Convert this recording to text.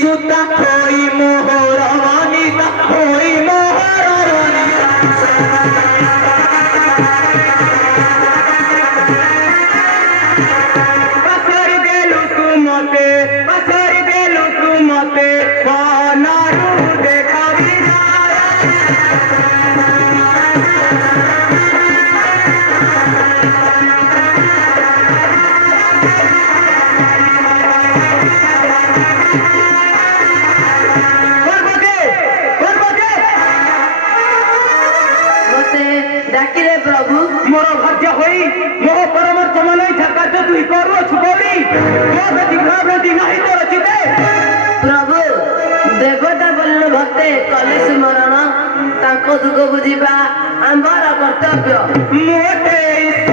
सुता होई मोहर वनिता होई मोहर पसर देलु तू मते बनारू देखावी डाकिले प्रभु मोर भाग्य होई मो परमर्थ मन इच्छा तुई करू छुपौरी मो प्रति नहीं तोर चिते प्रभु देवता बोल भक्ते कले स्मरण ताको दुख बुझिबा आंबर कर्तव्य मोटे